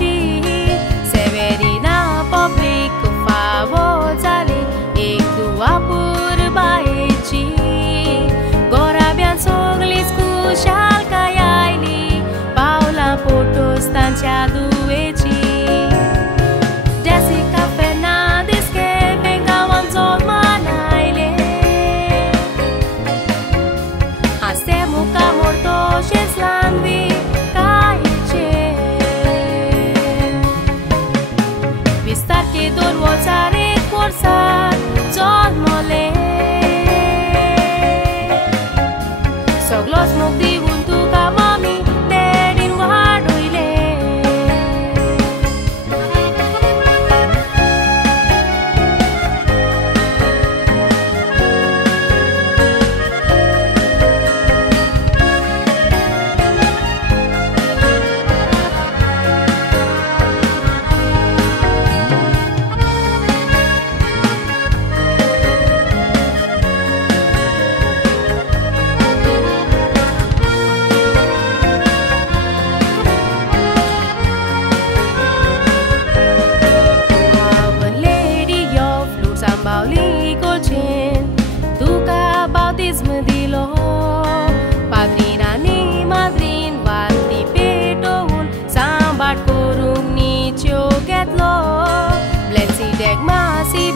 Ci Severina public cu favozale e cu apur baeci Gorabian soglis cu șalca yaili Paula Porto stancia dueci Jessica Fernandez que venga wanzol manaile Hacemos camorto sheslanvi Vistar que dor wozare forsa zon mole Soglos mok di buntu kamami dedin wadoile Bauli colcen Duca bautism dilo Padrina ni madrin Valti petoun Sambat korung ni chogetlo Blensi dek masih